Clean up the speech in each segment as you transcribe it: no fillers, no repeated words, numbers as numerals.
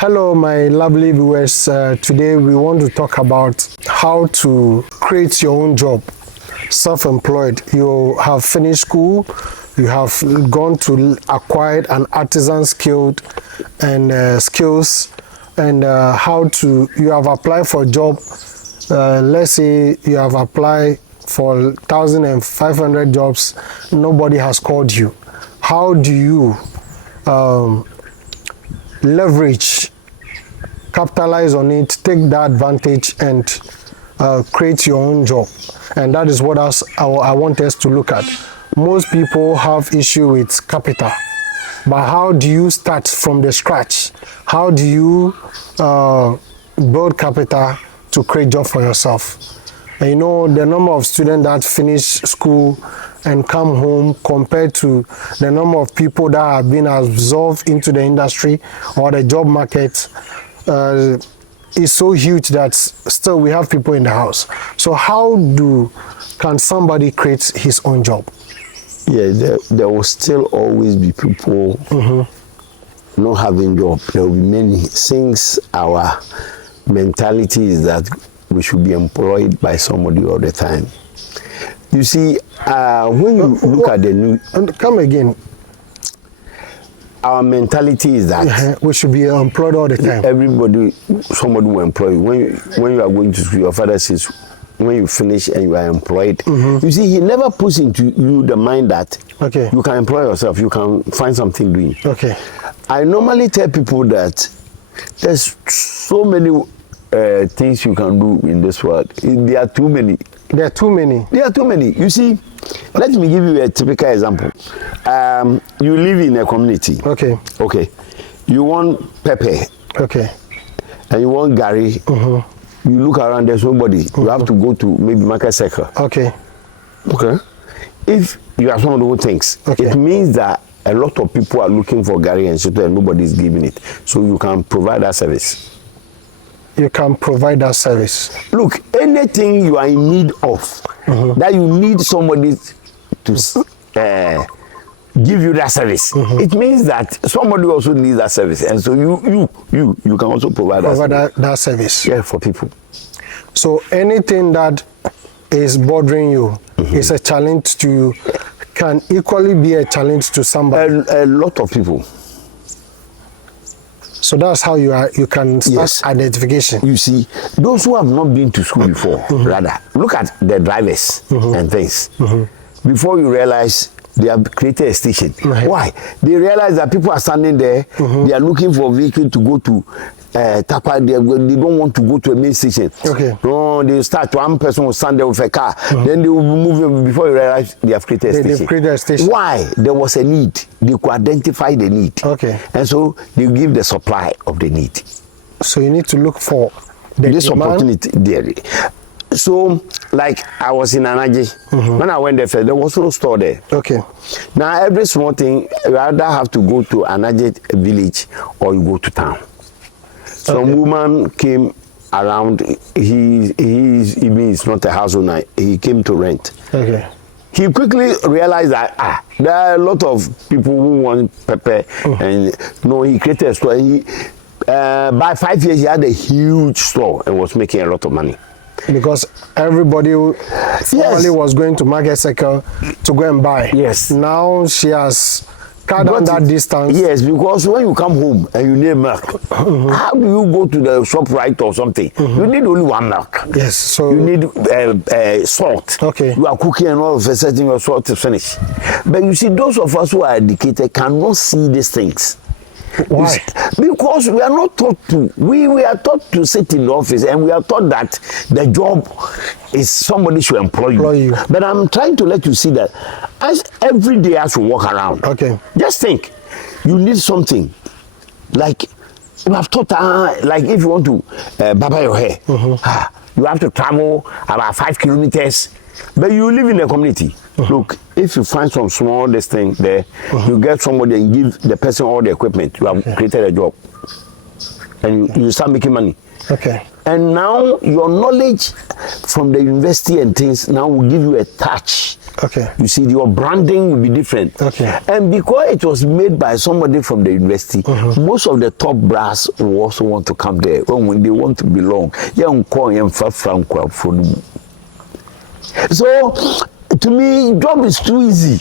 Hello, my lovely viewers. Today we want to talk about how to create your own job. Self-employed. You have finished school, you have gone to acquired an artisan skilled and skills, and you have applied for a job. Let's say you have applied for 1,500 jobs. Nobody has called you. How do you leverage, capitalize on it, take that advantage, and create your own job? And that is what I want us to look at. Most people have issue with capital, but how do you start from the scratch? How do you build capital to create job for yourself? And you know, the number of students that finish school and come home compared to the number of people that have been absorbed into the industry or the job market is so huge that still we have people in the house. So how can somebody create his own job? Yeah, there will still always be people not having job. There will be many, since our mentality is that we should be employed by somebody all the time. You see, when you look at the new... Come again. Our mentality is that... we should be employed all the time. Somebody will employ you. When you are going to school, your father says, when you finish and you are employed, you see, he never puts into you the mind that you can employ yourself, you can find something doing. Okay. I normally tell people that there's so many things you can do in this world. There are too many. There are too many. There are too many. You see, let me give you a typical example. You live in a community. Okay. Okay. You want pepper. Okay. And you want Gary. You look around, there's nobody. You have to go to maybe market circle. Okay. Okay. If you are someone who thinks, it means that a lot of people are looking for Gary and Soto and nobody is giving it. So you can provide that service. You can provide that service. Look, anything you are in need of, that you need somebody to give you that service, it means that somebody also needs that service, and so you can also provide that service. Yeah, for people. So anything that is bothering you is a challenge to you, can equally be a challenge to somebody. A lot of people. So that's how you can start identification. You see, those who have not been to school before, rather, look at the drivers and things. Before you realize they have created a station. Why? They realize that people are standing there, they are looking for a vehicle to go to Tapa, they don't want to go to a main station. No, they start, one person will stand there with a car, then they will be moving before you realize they have created a station. They've created a station. Why? There was a need. They could identify the need. And so they give the supply of the need. So you need to look for this opportunity there. So, like I was in Anaji, when I went there was no store there. Now every small thing, you either have to go to Anaji village or you go to town. Some woman came around, he's not a house owner, he came to rent. He quickly realized that there are a lot of people who want pepper, and he created a store. By 5 years, he had a huge store and was making a lot of money. Because everybody formerly was going to market circle to go and buy. Now she has cut down that distance. Because when you come home and you need milk, how do you go to the shop right or something? You need only one milk. So you need salt. You are cooking and all of a sudden your salt is finished. But you see, those of us who are educated cannot see these things. Why? Because we are not taught to. We are taught to sit in the office, and we are taught that the job is somebody should employ you. But I'm trying to let you see that as every day as you walk around, just think, you need something. Like we have taught, like if you want to barber your hair, you have to travel about 5 kilometers. But you live in a community. Look, if you find some small thing there, you get somebody and give the person all the equipment, you have created a job. And you start making money. And now your knowledge from the university and things now will give you a touch Okay. You see, your branding will be different. Okay. And because it was made by somebody from the university, most of the top brass will also want to come there when they want to belong. So, to me, job is too easy.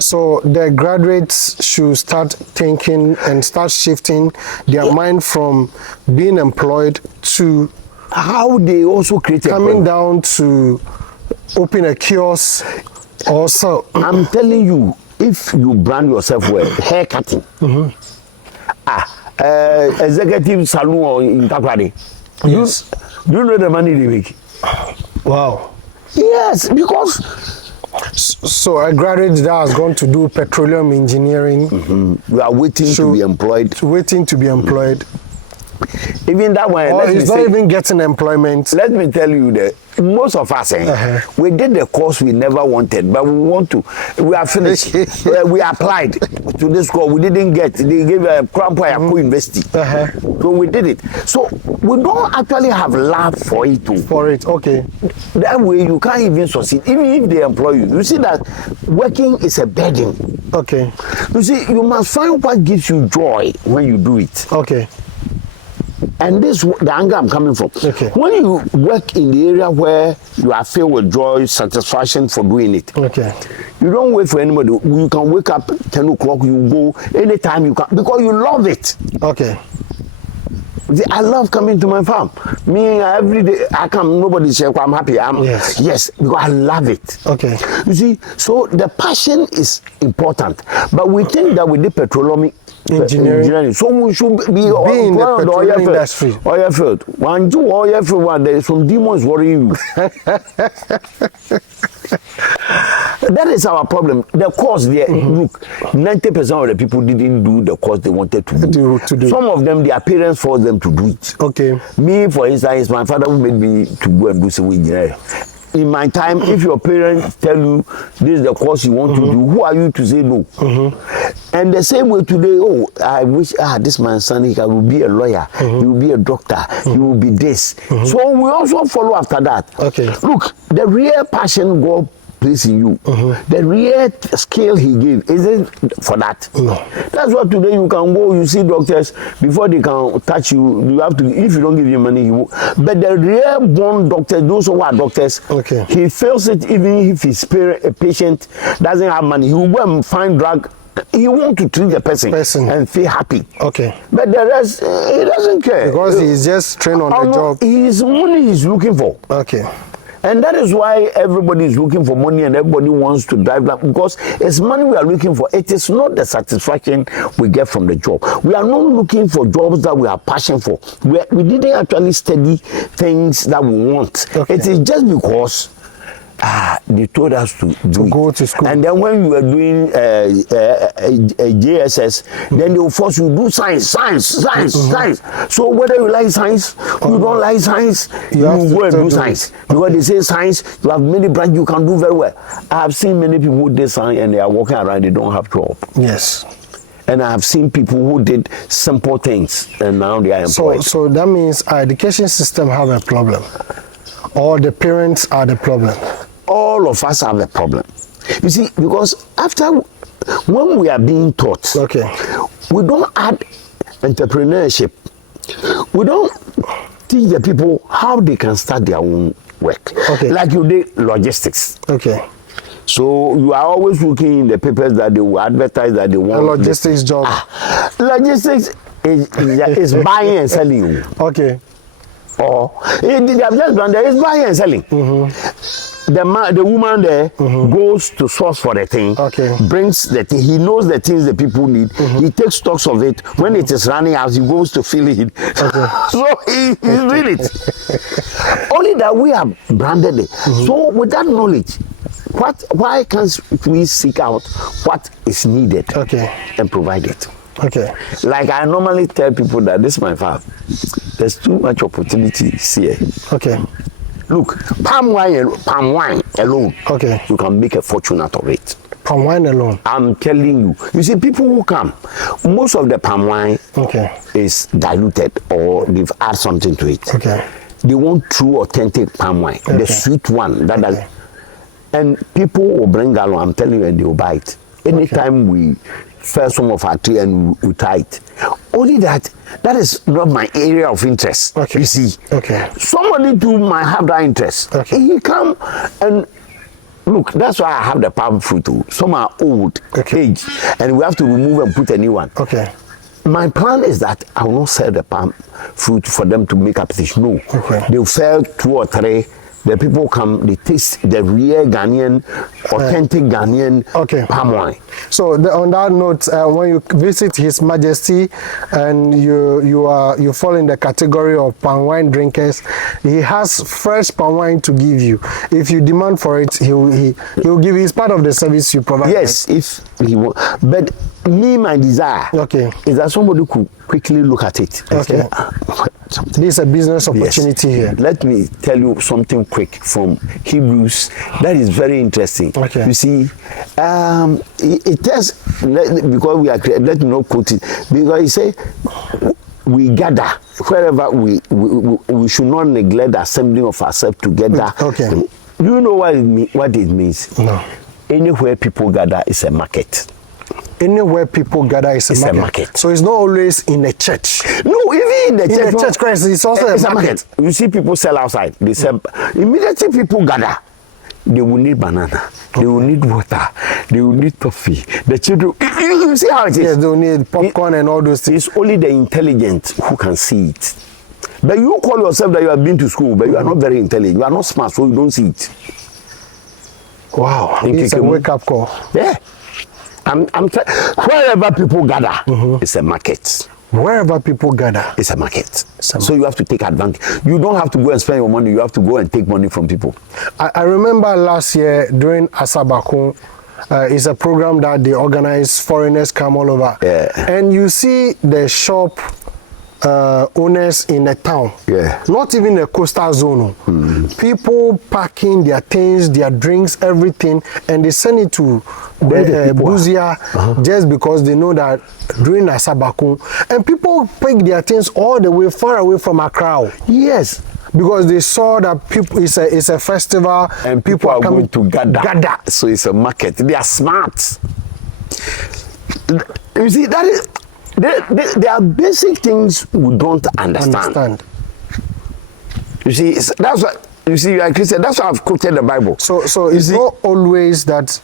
So the graduates should start thinking and start shifting their mind from being employed to how they also create coming down to open a kiosk or so. I'm telling you, if you brand yourself well, hair cutting, executive salon in Takwari, Yes. Do you know the money they make? Wow. Yes, because So a graduate that has gone to do petroleum engineering, we are waiting to be employed. Waiting to be employed. Even that one, Or he's not even getting employment. Let me tell you that most of us, we did the course we never wanted, but we want to. We are finished. We applied to this course. We didn't get. They gave a cramp by a university. So we did it. So we don't actually have love for it too. For it, okay. That way you can't even succeed, even if they employ you. You see that working is a burden. Okay. You see, you must find what gives you joy when you do it. Okay. And this is the angle I'm coming from. Okay. When you work in the area where you are filled with joy, satisfaction for doing it, okay, you don't wait for anybody. You can wake up 10 o'clock, you go anytime you can, because you love it. Okay. See, I love coming to my farm. Me, every day I come, nobody says I'm happy. Yes, because I love it. Okay. You see, so the passion is important. But we think that we did petroleum engineering. So we should be in the petroleum industry. Oil field. When you oil field, one there is some demons worrying you. That is our problem. The course there, look, 90% of the people didn't do the course they wanted to do. Some of them, their parents forced them to do it. Okay. Me, for instance, my father who made me to go and do civil engineering. In my time, if your parents tell you this is the course you want to do, who are you to say no? And the same way today, oh, I wish, this man's son, he will be a lawyer, he will be a doctor, he will be this. So we also follow after that. Okay. Look, the real passion God placed in you, the real skill he gave, isn't for that. No. That's what today you can go, you see doctors, before they can touch you, you have to, if you don't give him money, he will. But the real born doctors, those who are doctors, okay, he feels it even if his patient doesn't have money. He will go and find drug. He wants to treat the person and feel happy. Okay. But the rest, he doesn't care. Because he's just trained on the job. His money he's looking for. Okay. And that is why everybody is looking for money and everybody wants to drive that, because it's money we are looking for. It is not the satisfaction we get from the job. We are not looking for jobs that we are passionate for. We didn't actually study things that we want. Okay. It is just because they told us to go to school. And then when you were doing JSS, then they will force you to do science. So whether you like science, you don't like science, you go and do science. Because they say science, you have many branches, you can do very well. I have seen many people who did science and they are walking around, they don't have job. Yes. And I have seen people who did simple things and now they are employed. So that means our education system have a problem. Or the parents are the problem. All of us have a problem. You see, because when we are being taught, okay, we don't add entrepreneurship. We don't teach the people how they can start their own work. Okay. Like you did logistics. Okay. So you are always looking in the papers that they will advertise that they want. A logistics job. Logistics is buying and selling. Okay. Or they have just done there is buying and selling. The woman there goes to source for the thing, brings the thing, he knows the things the people need, he takes stocks of it. When it is running out, he goes to fill it. So he's doing it. Only that we have branded it. So with that knowledge, why can't we seek out what is needed and provide it? Okay. Like I normally tell people that this is my farm. There's too much opportunities here. Okay. Look, palm wine alone. Okay. You can make a fortune out of it. Palm wine alone. I'm telling you. You see, people who come, most of the palm wine is diluted or they've added something to it. Okay. They want true, authentic palm wine. The sweet one. And people will bring gallon, I'm telling you, and they will buy it. Anytime we fell some of our tree and we tie it. Only that is not my area of interest. Okay. You see. Okay. Somebody too might have that interest. Okay. He come and look, that's why I have the palm fruit too. Some are old, age, and we have to remove and put a new one. Okay. My plan is that I will not sell the palm fruit for them to make application. No. Okay. They'll sell 2 or 3. The people come, they taste the real Ghanaian, authentic Ghanaian palm wine. So on that note, when you visit His Majesty and you fall in the category of palm wine drinkers, he has fresh palm wine to give you. If you demand for it, he'll give you. It's part of the service you provide. Yes, if he will. But my desire is that somebody could quickly look at it and say, this is a business opportunity here. Let me tell you something quick from Hebrews that is very interesting. Okay. You see, it tells, because we are, let me not quote it, because he say, we gather wherever we should not neglect the assembling of ourselves together. Okay. You know what it means? No. Anywhere people gather is a market. Anywhere people gather is a market. So it's not always in a church. No, even in the church, Christ, it's also a market. You see people sell outside. They sell. Immediately people gather. They will need banana. They will need water. They will need toffee. The children, you see how it is? Yes, they will need popcorn and all those things. It's only the intelligent who can see it. But you call yourself that you have been to school, but you are not very intelligent. You are not smart, so you don't see it. Wow, it's a wake-up call. Yeah. Wherever people gather, it's a market. Wherever people gather, it's a market. So you have to take advantage. You don't have to go and spend your money. You have to go and take money from people. I remember last year during Asabakun, it's a program that they organize. Foreigners come all over. Yeah. And you see the shop owners in the town. Yeah. Not even a coastal zone. People packing their things, their drinks, everything, and they send it to the Buzia just because they know that during Asabakun, and people pick their things all the way far away from Accra. Yes. Because they saw that people it's a festival and people are coming to gather. So it's a market. They are smart. You see, that is there are basic things we don't understand. You see, that's what you see. You are Christian. That's why I've quoted the Bible. So it's not always that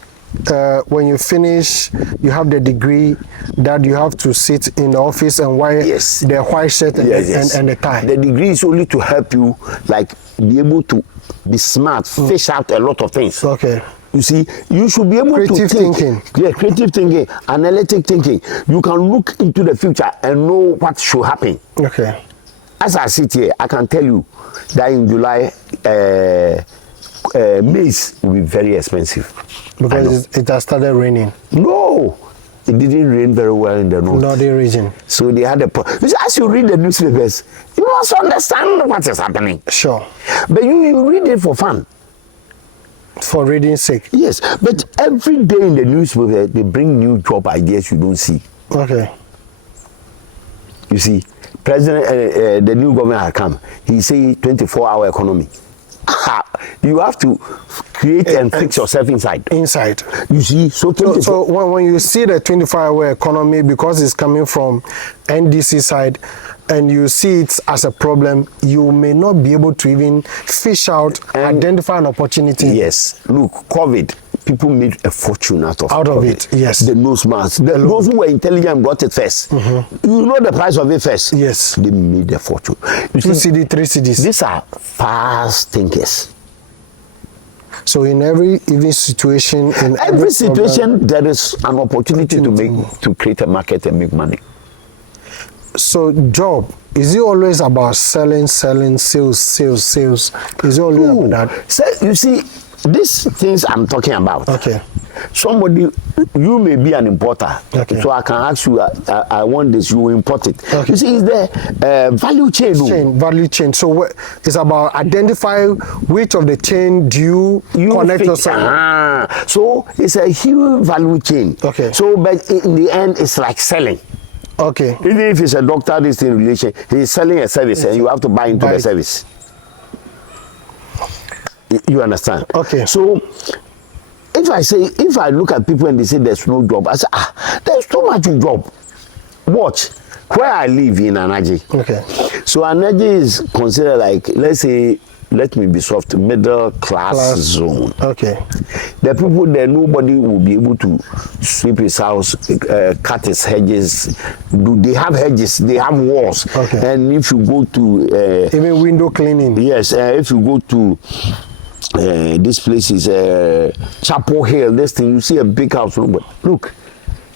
when you finish, you have the degree that you have to sit in the office and wear the white shirt and, and the tie. The degree is only to help you, like, be able to be smart, fish out a lot of things. Okay. You see, you should be able to think. Yeah, creative thinking, analytic thinking. You can look into the future and know what should happen. Okay. As I sit here, I can tell you that in July, maize will be very expensive. Because it has started raining. No, it didn't rain very well in the north. Northern region. So they had a problem. As you read the newspapers, you must understand what is happening. Sure. But you read it for fun. For reading's sake. Yes, but every day in the newspaper, they bring new job ideas you don't see. Okay. You see, President, the new government has come. He say 24-hour economy. You have to create and fix yourself inside. Inside. You see, so when you see the 24-hour economy, because it's coming from NDC side, and you see it as a problem, you may not be able to even fish out, identify an opportunity. Yes. Look, COVID, people made a fortune out of it. Yes. The nose masks. Those who were intelligent got it first. You know the price of it first. Yes. They made a fortune. 2 CD, 3 CDs. These are fast thinkers. So in every even situation, in every situation, there is an opportunity to create a market and make money. So job, is it always about selling, sales? Is it always about that? So you see, these things I'm talking about. Okay. Somebody, you may be an importer. Okay. So I can ask you, I want this, you import it. Okay. You see, it's the value chain. Value chain. So it's about identifying which of the chain do you connect yourself. So it's a huge value chain. Okay. So, but in the end, it's like selling. Okay. Even if it's a doctor, this in relation, he's selling a service and you have to buy into the service. You understand? Okay. So if I look at people and they say there's no job, I say, there's too much job. Watch, where I live in Anaji. Okay. So Anaji is considered like, let's say, let me be soft, middle class zone. Okay. The people there, nobody will be able to sweep his house, cut his hedges. They have hedges, they have walls. Okay. And if you go to... even window cleaning. Yes, if you go to... this place is Chapel Hill, this thing, you see a big house. Look,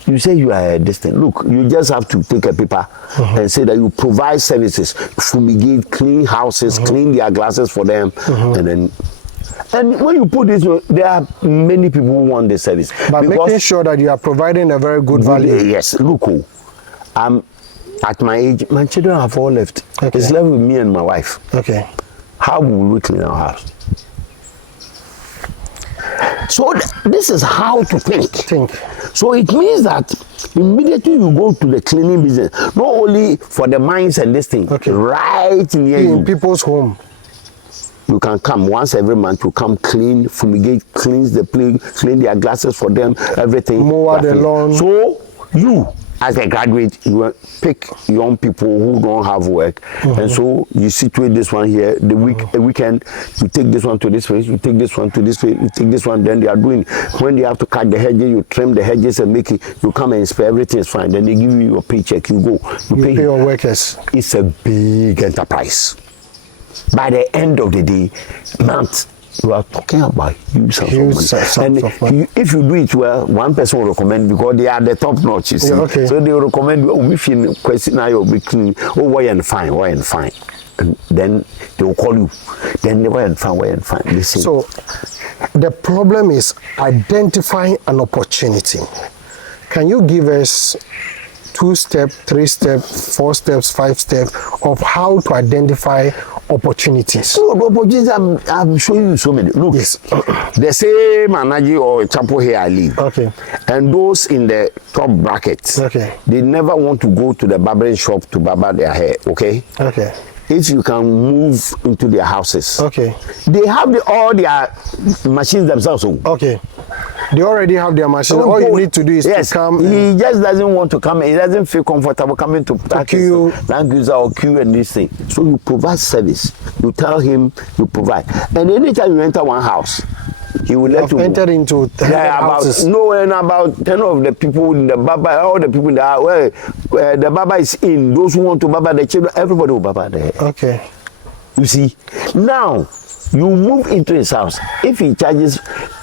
you say you are this thing. Look, you just have to take a paper and say that you provide services, fumigate, clean houses, clean their glasses for them, and when you put this, there are many people who want this service. But making sure that you are providing a very good value. Yes, look, at my age, my children have all left. Okay. It's left with me and my wife. Okay. How will we clean our house? So this is how to think. So it means that immediately you go to the cleaning business, not only for the mines and this thing, right near you. In people's home. You can come once every month, you come clean, fumigate, cleans the place, clean their glasses for them, everything. Mow the lawn. So you, as a graduate, you pick young people who don't have work, and so you situate this one here. The weekend, you take this one to this place, you take this one to this place, you take this one. Then they are doing. When they have to cut the hedges, you trim the hedges and make it. You come and inspect, everything is fine. Then they give you your paycheck. You go. You pay your workers. It's a big enterprise. By the end of the day, month, you are talking about huge sums of money. If you do it well, one person will recommend, because they are the top notch, you see. Okay. So they will recommend, if you question now, you'll be clean. Oh, why and fine. And then they will call you. Then why and fine. Listen. So the problem is identifying an opportunity. Can you give us 2 steps, 3 steps, 4 steps, 5 steps of how to identify opportunities? So the opportunities, I'm showing you so many. Look, yes. The same Anaji or Chapel here I live. Okay. And those in the top brackets, they never want to go to the barbering shop to barber their hair, okay? Okay. If you can move into their houses. Okay. They have all their machines themselves. Okay. They already have their machine. All you need to do is to come. He just doesn't want to come. He doesn't feel comfortable coming to practice land user or queue and this thing. So you provide service. You tell him you provide. And anytime you enter one house, he will let you enter into 10 houses. And about 10 of the people in the barber, all the people that are the barber is in. Those who want to barber the children, everybody will barber there. Okay. You see, now you move into his house. If he charges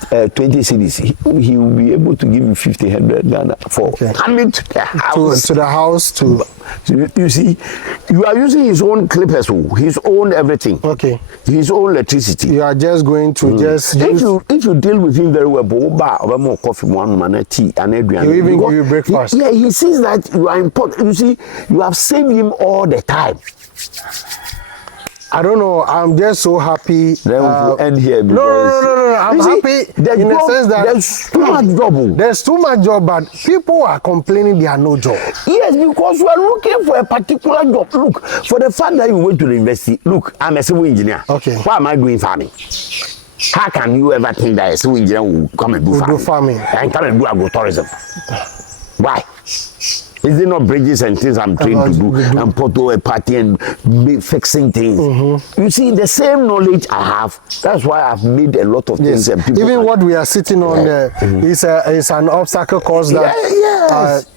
20 cedis, he will be able to give you 50, 100 Ghana for coming to the house. To the house to. You see, you are using his own clippers, his own everything. Okay. His own electricity. You are just going to just. If you deal with him very well, more coffee, one man, tea, and everything. You even give you breakfast. He sees that you are important. You see, you have saved him all the time. I don't know. I'm just so happy. Then we'll end here. No. I'm happy in the sense that there's too much job. There's too much job, but people are complaining there are no job. Yes, because you are looking for a particular job. Look, for the fact that you went to the university, look, I'm a civil engineer. Okay. Why am I doing farming? How can you ever think that a civil engineer will come and do farming? And come and do agrotourism? Why? Is it not bridges and things I'm trained to do and put to a party and fixing things? You see, the same knowledge I have, that's why I've made a lot of things. And people even what we are sitting on there is an obstacle course that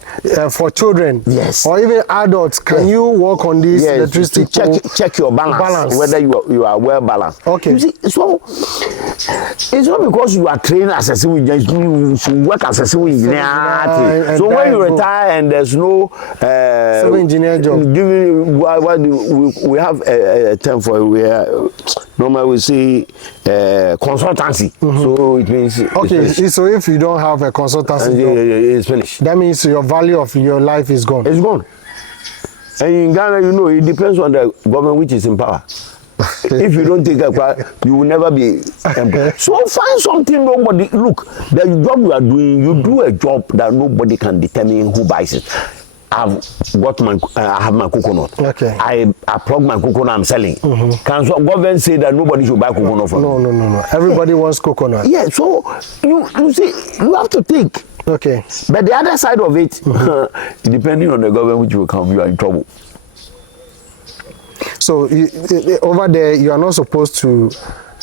for children or even adults. Can you work on this electricity? Check your balance, whether you are well balanced. Okay. You see, so it's not because you are trained as a civil engineer, you should work as a civil engineer. So when you retire and there's no civil engineer job, we have a term for it where normally we say consultancy. So it means so if you don't have a consultancy job, it's finished. That means your value of your life is gone. It's gone. And in Ghana, you know, it depends on the government which is in power. If you don't take a part, you will never be employed. So find something nobody. Look, the job you are doing, you do a job that nobody can determine who buys it. I have my coconut. Okay. I plug my coconut, I'm selling. Can so government say that nobody should buy coconut from me? No. Everybody wants coconut. Yeah, so you see, you have to think. Okay. But the other side of it, depending on the government which will come, you are in trouble. So over there, you are not supposed to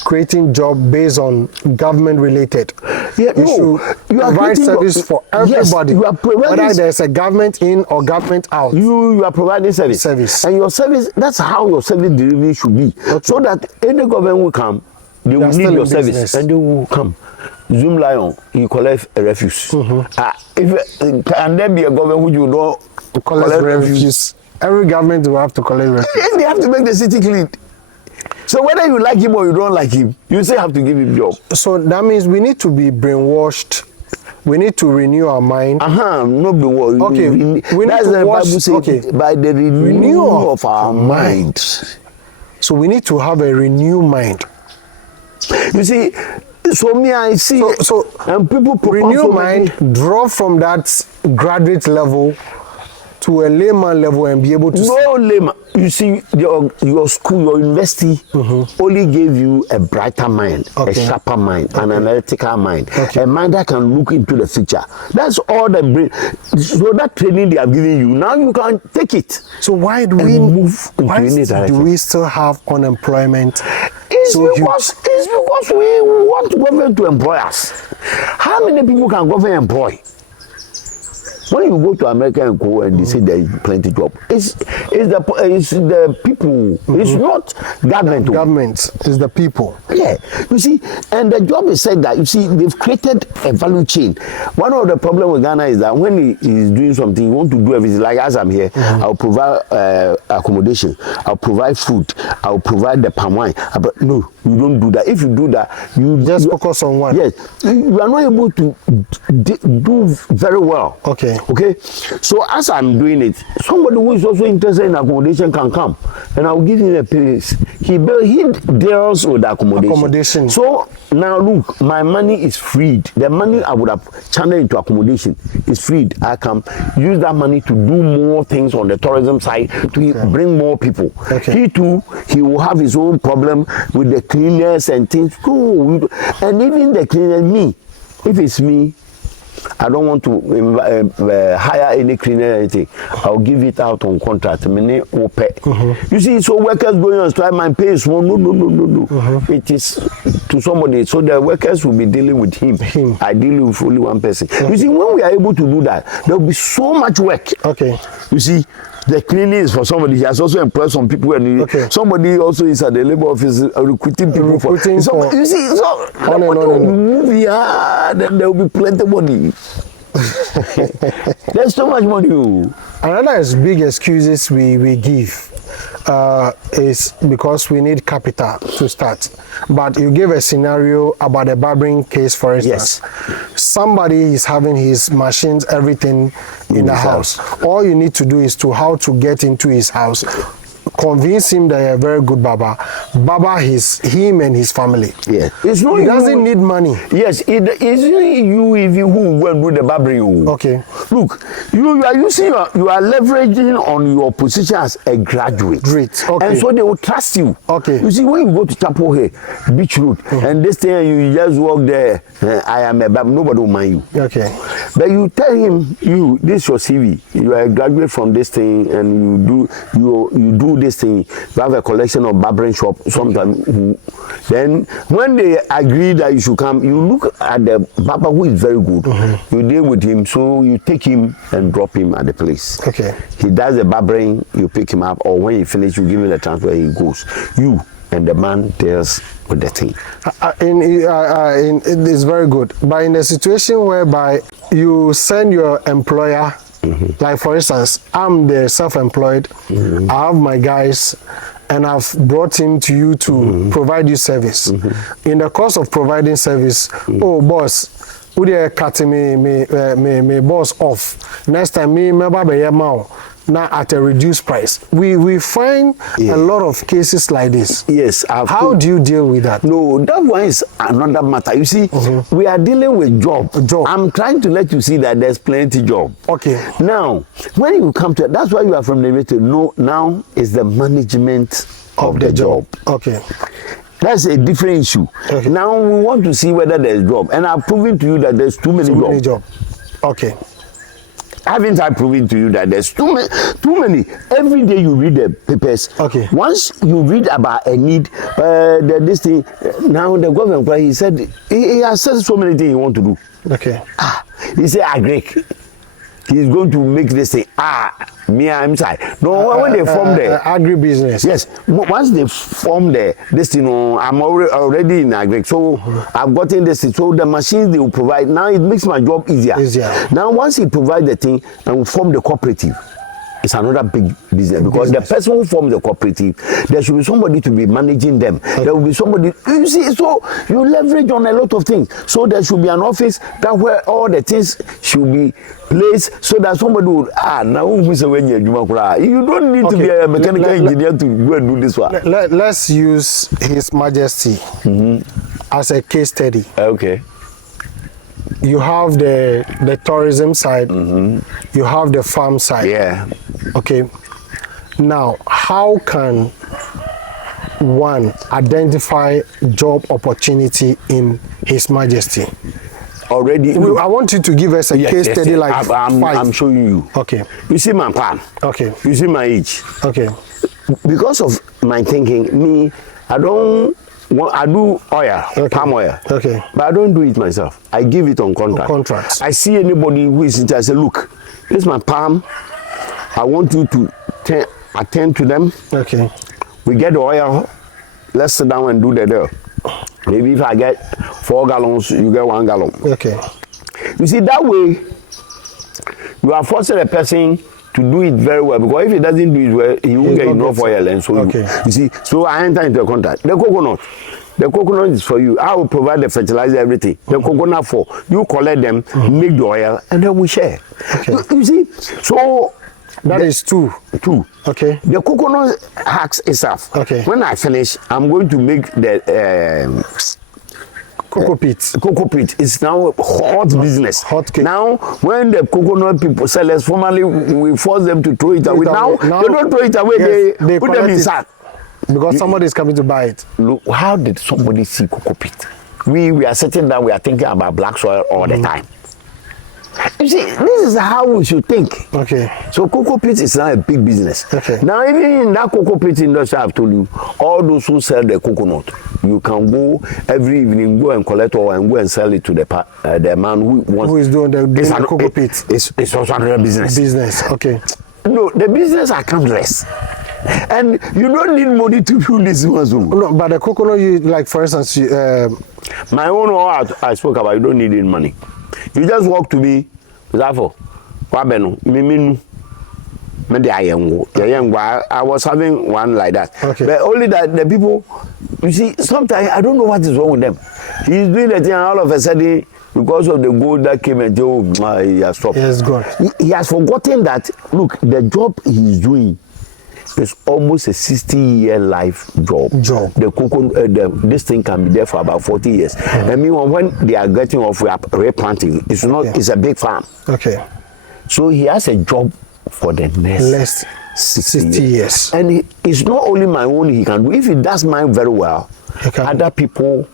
creating job based on government related. Yeah, you are provide service for everybody. Yes, you are whether there's a government in or government out. You are providing service. And your service, that's how your service delivery should be. Okay. So that any government will come, they will need your service and they will come. Zoom Lion, you collect a refuse. Can there be a government who you don't collect refuse? Every government will have to collect refuse. They have to make the city clean. So whether you like him or you don't like him, you still have to give him job. So that means we need to be brainwashed. We need to renew our mind. No be worried. Okay, we need to wash, by the renewal of our mind. So we need to have a renewed mind. You see, so me I see. So and people renew mind, draw from that graduate level to a layman level and be able to layman. You see, your school, your university only gave you a brighter mind, a sharper mind, an analytical mind, a mind that can look into the future. That's all the brain. So that training they are giving you, now you can take it. So why do we move into any direction? Do we still have unemployment? It's because we want government to employ us. How many people can government employ? When you go to America and go and they say there is plenty job, it's the people. It's not government. Government is the people. Yeah, you see, and the job is said that you see they've created a value chain. One of the problems with Ghana is that when he is doing something, he want to do everything. Like as I'm here, I'll provide accommodation, I'll provide food, I'll provide the palm wine. But no, you don't do that. If you do that, you just focus on one. Yes, you are not able to do very well. Okay, so as I'm doing it, somebody who is also interested in accommodation can come, and I'll give him a place. He deals with accommodation. So now look, my money is freed. The money I would have channeled into accommodation is freed. I can use that money to do more things on the tourism side to bring more people. He too, he will have his own problem with the cleaners and things. And even the cleaners, me, if it's me, I don't want to hire any cleaner or anything. I'll give it out on contract. You see, so workers going on strike, my pay is small. No. It is to somebody. So the workers will be dealing with him. I deal with only one person. You see, when we are able to do that, there will be so much work. You see, the cleaning is for somebody. He has also employed some people, and somebody also is at the labor office recruiting people you see, so move here, then there will be plenty of money. There's so much money. Another big excuses we give is because we need capital to start. But you gave a scenario about a barbering case, for instance. Somebody is having his machines, everything in the house. All you need to do is how to get into his house, convince him that you're a very good barber him and his family. It's not he doesn't need money. It's you if you who will do the barbering. Look, you are using you are leveraging on your position as a graduate. And so they will trust you. You see, when you go to Chapel here, Beach Road, and this thing you just walk there, I am a barber, nobody will mind you. But you tell him, this is your CV, you are a graduate from this thing, and you do this thing, you have a collection of barbering shop sometimes. Then when they agree that you should come, you look at the barber who is very good, you deal with him, so you take him and drop him at the place. He does the barbering, you pick him up, or when he finish, you give him the transfer, he goes. You and the man deals with the thing. It's very good. But in a situation whereby you send your employer, like for instance, I'm the self-employed, I have my guys, and I've brought him to you to provide you service. In the course of providing service, oh boss, would you cut me boss off? Next time me remember be now now at a reduced price. We find a lot of cases like this. Yes. How do you deal with that? No, that one is another matter. You see, we are dealing with job. I'm trying to let you see that there's plenty job. Okay. Now, when you come to that's why you are from the meeting. No, now is the management of the job. Okay. That's a different issue. Okay. Now we want to see whether there's job, and I've proven to you that there's too many jobs. Okay. Haven't I proven to you that there's too many? Every day you read the papers. Okay. Once you read about a need, this thing. Now the government, he said he has said so many things he want to do. Okay. He said agree. He's going to make this thing. I'm sorry. No, when they form the agribusiness. Yes. Once they form this, I'm already in agri. So I've gotten this. So the machines they will provide. Now it makes my job easier. Now once he provide the thing and we form the cooperative, it's another big business because the person who forms the cooperative, there should be somebody to be managing them. Okay. There will be somebody, you see, so you leverage on a lot of things. So there should be an office that where all the things should be placed so that somebody would, now you don't need to be a mechanical engineer to go and do this one. Let's use His Majesty as a case study. Okay. You have the tourism side, you have the farm side. Yeah. Okay. Now, how can one identify job opportunity in His Majesty? Already, I want you to give us a case study like I'm showing you. Okay. You see my palm. Okay. You see my age. Okay. Because of my thinking, I do oil, palm oil. Okay. But I don't do it myself. I give it on contract. I see anybody who is interested, I say, look, this is my palm. I want you to attend to them. Okay. We get the oil. Let's sit down and do the deal. Maybe if I get 4 gallons, you get 1 gallon. Okay. You see, that way, you are forcing a person to do it very well, because if he doesn't do it well, he won't get enough oil, and so you see. So I enter into a contract. The coconut is for you. I will provide the fertilizer, everything. The coconut for you, collect them, make the oil, and then we share. Okay. You see, so that is two. Okay. The coconut hacks itself. Okay. When I finish, I'm going to make the cocoa peat. Cocoa peat is now a hot business. Hot cake. Now, when the coconut people sellers formerly we force them to throw it away. Now they don't throw it away. Yes, they put them inside because somebody is coming to buy it. Look, how did somebody see cocoa peat? We are sitting down. We are thinking about black soil all the time. You see, this is how we should think. Okay. So cocoa peat is now a big business. Okay. Now even in that cocoa peat industry, I've told you, all those who sell the coconut, you can go every evening, go and collect oil and go and sell it to the man who is doing the cocoa peat. It's also another business. Business. Okay. No, the business are countless. And you don't need money to do this one. No, but the coconut, you like, for instance, my own oil I spoke about, you don't need any money. You just walk to me, Zafo, Wabeno, Miminu, I was having one like that. Okay. But only that the people, you see, sometimes I don't know what is wrong with them. He's doing the thing, and all of a sudden, because of the gold that came and he has stopped. He has gone. He has forgotten that, look, the job he's doing is almost a 60-year life job. The coconut, this thing can be there for about 40 years. I mean, when they are getting off, we are replanting. It's not. It's a big farm. Okay. So he has a job for the next 60 years. And it's not only my own he can do. If he does mine very well, other people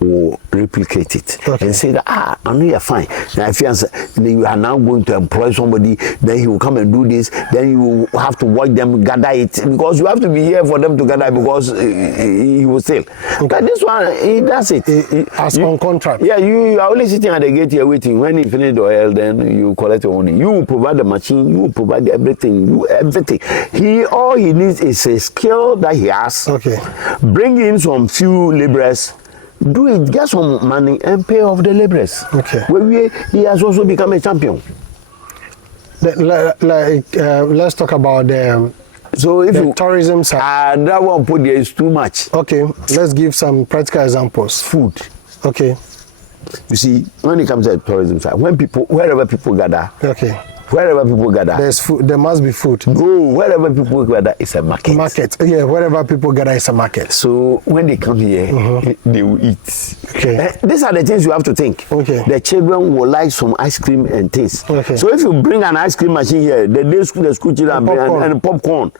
will replicate it and say that I know you're fine. Now if you are now going to employ somebody, then he will come and do this, then you will have to watch them gather it, because you have to be here for them to gather, because he will still. But this one, he does it. As on contract. Yeah, you are only sitting at the gate here waiting. When he finish the oil, then you collect your money. You will provide the machine, you will provide everything, everything. All he needs is a skill that he has. Okay. Bring in some few laborers, do it, get some money and pay off the laborers. Okay. He has also become a champion. Let's talk about the tourism side. That one put there is too much. Okay, let's give some practical examples. Food. Okay. You see, when it comes to the tourism side, wherever people gather, Wherever people gather. There's food. There must be food. No, wherever people gather is a market. Market. Yeah, wherever people gather is a market. So when they come here, they will eat. Okay. These are the things you have to think. Okay. The children will like some ice cream and things. Okay. So if you bring an ice cream machine here, the school children and popcorn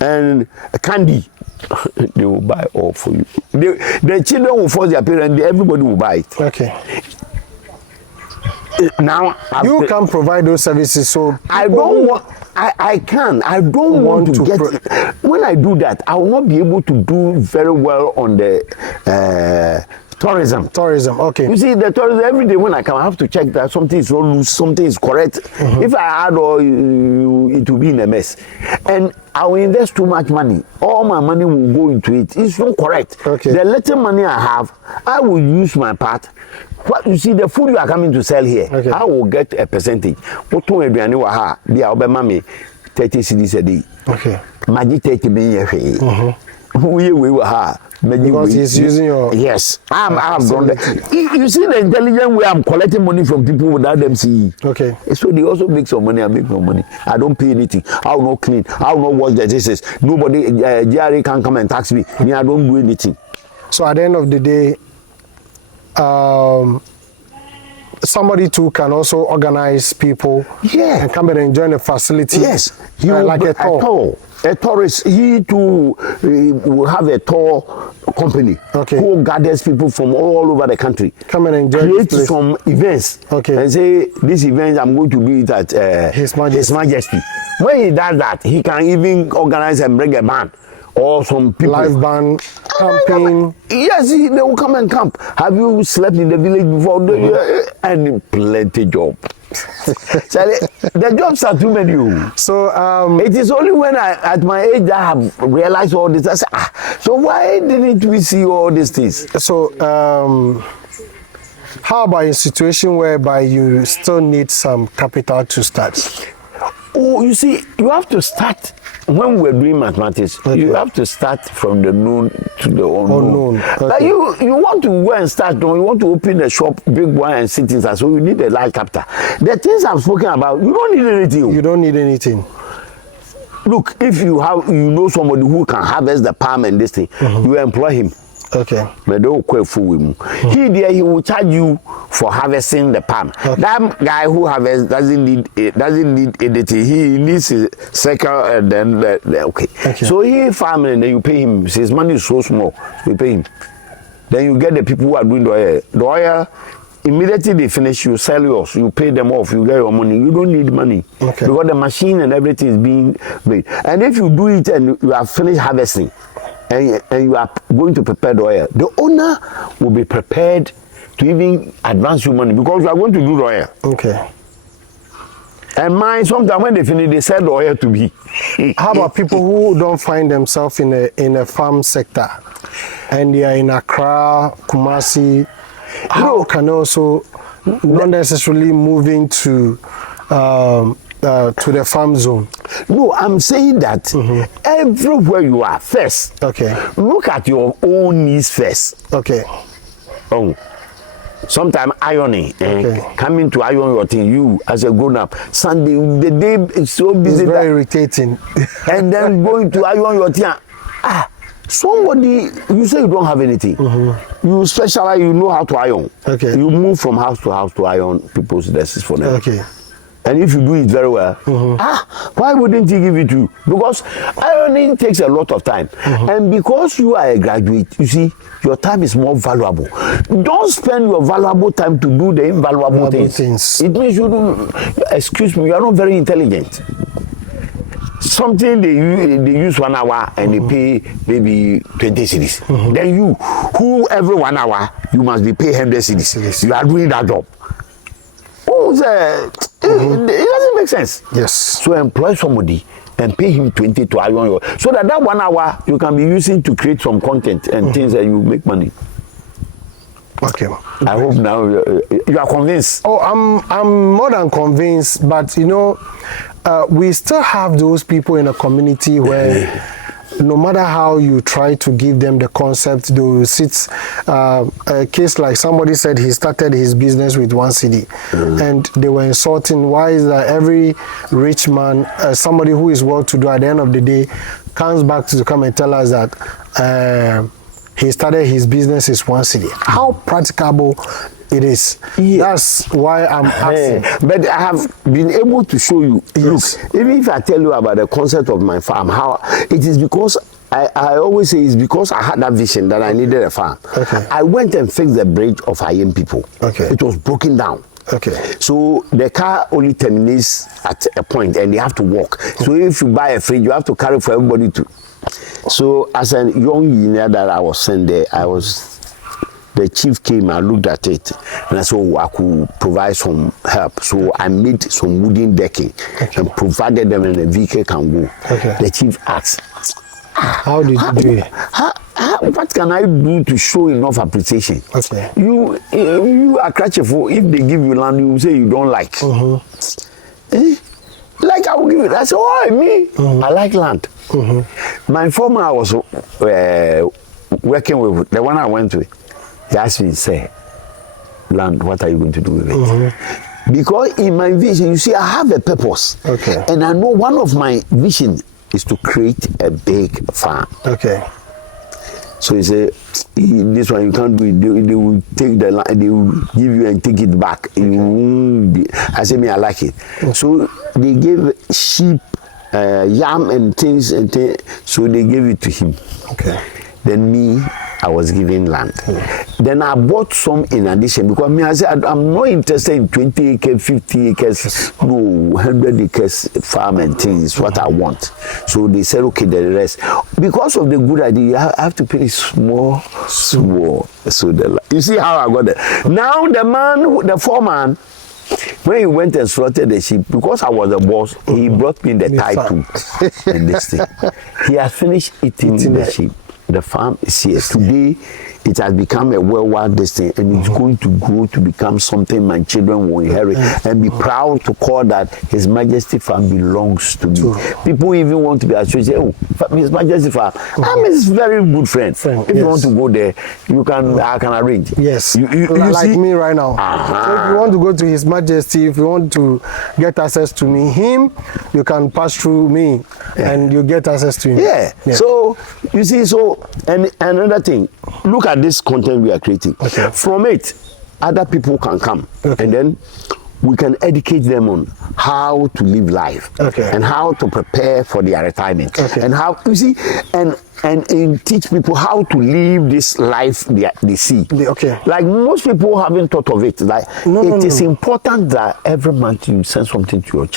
and candy, they will buy all for you. The children will force their parents, everybody will buy it. Okay. Now you can provide those services, so I don't want. I don't want to get it. When I do that, I will not be able to do very well on the tourism. Okay. You see, the tourism, every day when I come, I have to check that something is not loose, something is correct. If I add all, it will be in a mess. And I will invest too much money. All my money will go into it. It's not correct. Okay. The little money I have, I will use my part. What you see, the food you are coming to sell here, okay. I will get a percentage. What to be 30 cedis a day. Okay. Magic 30 million. We were because he's using your. Yes, I'm done that. You see the intelligent way I'm collecting money from people without them seeing. Okay. So they also make some money. I make no money. I don't pay anything. I will not clean. I will not wash the dishes. Nobody, GRA can come and tax me. Me, I don't do anything. So at the end of the day, somebody too can also organize people. Yeah. And come and enjoy the facility. Yes. Like a tour. A tourist, he too will have a tour company who gathers people from all over the country. Come and enjoy. Create some events. Okay. And say, this event I'm going to do it at His Majesty. When he does that, he can even organize and bring a band or some people. Live band, camping. Yes, they will come and camp. Have you slept in the village before? And plenty job. Charlie, the jobs are too many. So it is only when at my age I have realized all this. I say, so why didn't we see all these things? So how about a situation whereby you still need some capital to start? Oh, you see, you have to start. When we're doing mathematics, you have to start from the known to the unknown. Like you want to go and start, you want to open a shop, big one, and sit inside, so you need a large capital. The things I'm spoken about, you don't need anything. You don't need anything. Look, if you know somebody who can harvest the palm and this thing, you employ him. Okay. But they will quite fool with him. He will charge you for harvesting the palm. Okay. That guy who harvests doesn't need anything. He needs a circle and then okay. So he farming and then you pay him. His money is so small, you pay him. Then you get the people who are doing the oil. The oil, immediately they finish, you sell yours, you pay them off, you get your money. You don't need money because the machine and everything is being made. And if you do it and you have finished harvesting, and you are going to prepare the oil, the owner will be prepared to even advance you money because you are going to do the oil. Okay. And mine, sometimes when they finish, they sell the oil to me. How about people who don't find themselves in a farm sector and they are in Accra, Kumasi? How can they also not necessarily move into to the farm zone? No, I'm saying that everywhere you are, first, look at your own needs first. Okay. Oh, sometimes ironing, coming to iron your thing, you as a grown-up, Sunday, the day is so busy. It's very irritating. And then going to iron your thing. Somebody, you say you don't have anything. You specialize, you know how to iron. Okay. You move from house to house to iron people's dresses for them. Okay. And if you do it very well, why wouldn't he give it to you? Because ironing takes a lot of time. And because you are a graduate, you see, your time is more valuable. Don't spend your valuable time to do the invaluable things. It means you don't, excuse me, you are not very intelligent. Something they use 1 hour and they pay maybe 20 cedis. Then you, who every 1 hour, you must be paid 100 cedis. You are doing that job. It doesn't make sense. Yes. So employ somebody and pay him 20 to iron your, so that 1 hour you can be using to create some content and things that you make money. Okay. I hope now you are convinced. Oh, I'm more than convinced, but you know, we still have those people in a community where no matter how you try to give them the concept, they will sit. A case like somebody said he started his business with 1 cedi, and they were insulting. Why is that every rich man, somebody who is well-to-do at the end of the day, comes back to come and tell us that he started his business is 1 cedi? How practicable it is. Yeah. That's why I'm asking. But I have been able to show you. Yes. Look, even if I tell you about the concept of my farm, how it is because I always say it's because I had that vision that I needed a farm. Okay. I went and fixed the bridge of Ayem people. Okay. It was broken down. Okay. So the car only terminates at a point and they have to walk. So if you buy a fridge, you have to carry for everybody to. So as a young engineer that I was sent there, the chief came and looked at it, and I said, I could provide some help. So I made some wooden decking and provided them, and the vehicle can go. Okay. The chief asked, how did you do it? What can I do to show enough appreciation? Okay. You are crutchful. If they give you land, you say you don't like. Like I will give it. I said, me? I like land. My former I was working with, the one I went with, he asked me, say, land, what are you going to do with it? Because in my vision, you see, I have a purpose. Okay. And I know one of my vision is to create a big farm. Okay. So he said, this one you can't do it. They will take the land, they will give you and take it back. Okay. I said, I like it. So they gave sheep, yam and things, so they gave it to him. Okay. Then me, I was given land. Then I bought some in addition because I said I'm not interested in 20 acres, 50 acres, no 100 acres farm and things. What I want. So they said, okay, the rest. Because of the good idea, I have to pay small. So you see how I got there. Now the foreman, when he went and slaughtered the sheep, because I was the boss, he brought me the title and this thing. He has finished eating the sheep. The farm is here. Today, it has become a worldwide destiny, and it's going to grow to become something my children will inherit and be proud to call that His Majesty Farm belongs to me. People even want to be associated. His Majesty Farm. I'm his very good friend. If you want to go there, you can. I can arrange. Yes. You like see? Me right now. So if you want to go to His Majesty, if you want to get access to him, you can pass through me, and you get access to him. Yeah. So you see. And another thing, look at this content we are creating. Okay. From it, other people can come, and then we can educate them on how to live life, and how to prepare for their retirement, and how you see, and teach people how to live this life they see. Like most people haven't thought of it. Like it is important that every month you send something to your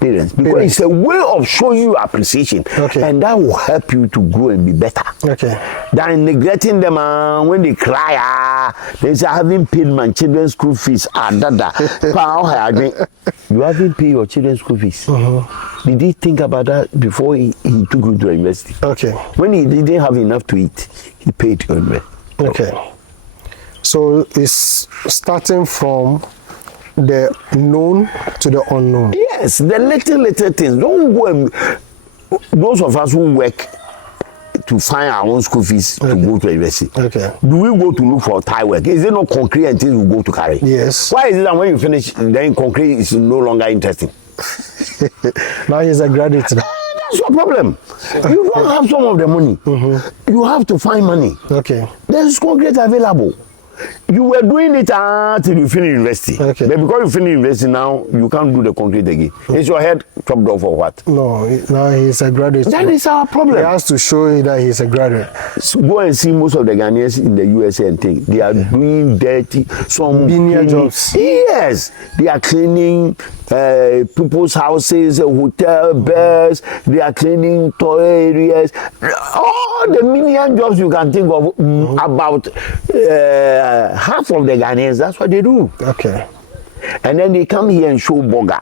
parents, because it's a way of showing you appreciation, and that will help you to grow and be better. Than neglecting them when they cry. They say, I haven't paid my children's school fees. You haven't paid your children's school fees. Did he think about that before he took you to university? When he didn't have enough to eat, he paid to university. So it's starting from the known to the unknown. Yes, the little things. Don't go and those of us who work to find our own school fees to go to university. Do we go to look for Thai work? Is it not concrete and things we go to carry? Yes. Why is it that when you finish, then concrete is no longer interesting? Now he's a graduate. That's your problem. You don't have some of the money. You have to find money. There's concrete available. You were doing it until you finish university. But because you finish university now, you can't do the concrete again. Is your head chopped off or what? No, now he's a graduate. That is our problem. He has to show you that he's a graduate. So go and see most of the Ghanaians in the USA and things. They are doing dirty, some menial jobs. Yes, they are cleaning people's houses, hotel beds. They are cleaning toilet areas. All the menial jobs you can think of. About half of the Ghanaians, that's what they do. And then they come here and show boga.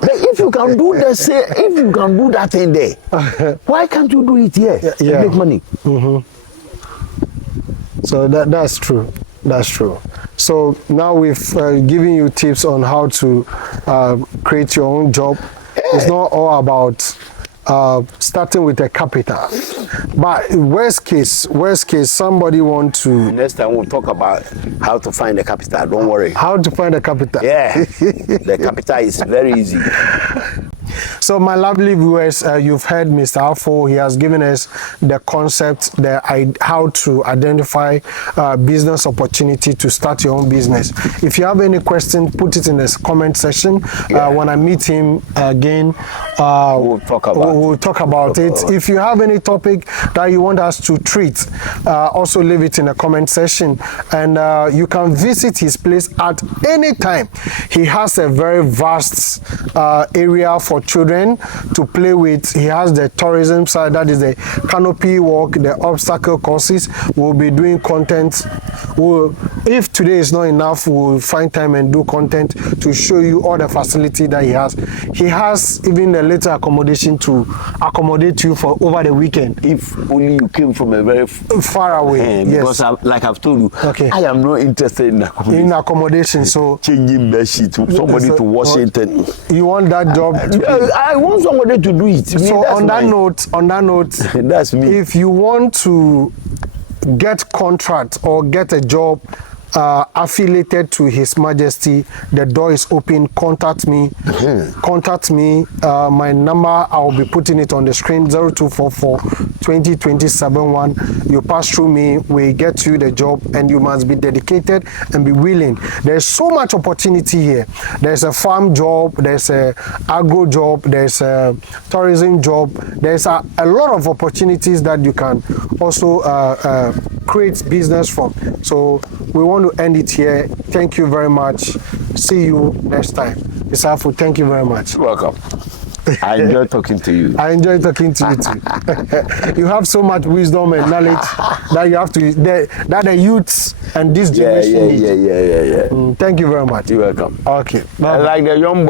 But if you can do if you can do that thing there, why can't you do it here and make money? So that's true. That's true. So now we've given you tips on how to create your own job. It's not all about starting with a capital. But worst case, somebody want to. Next time we'll talk about how to find the capital. Don't worry. How to find the capital? Yeah, the capital is very easy. So my lovely viewers, you've heard Mr. Afo. He has given us the concept, how to identify business opportunity to start your own business. If you have any question, put it in the comment section. When I meet him again, we'll talk about it. If you have any topic that you want us to treat, also leave it in the comment section. And you can visit his place at any time. He has a very vast area for children to play with. He has the tourism side, that is the canopy walk, the obstacle courses. We'll be doing content. If today is not enough, we'll find time and do content to show you all the facility that he has. He has even the little accommodation to accommodate you for over the weekend. If only you came from a very far away. Because like I've told you, okay, I am not interested in accommodation. So changing bed sheet to somebody to wash it. And you want that job? I want somebody to do it. So on that note, that's me. If you want to get contract or get a job affiliated to His Majesty, the door is open. Contact me. Contact me. My number, I'll be putting it on the screen, 0244 20 20 71. You pass through me, we get you the job, and you must be dedicated and be willing. There's so much opportunity here. There's a farm job, there's a agro job, there's a tourism job. There's a lot of opportunities that you can also create business from. So we want to end it here. Thank you very much. See you next time. Mr. Afo, thank you very much. You're welcome. I enjoy talking to you. I enjoy talking to you too. You have so much wisdom and knowledge that you have to that the youths and this generation need. Yeah. Thank you very much. You're welcome. Okay. I like the young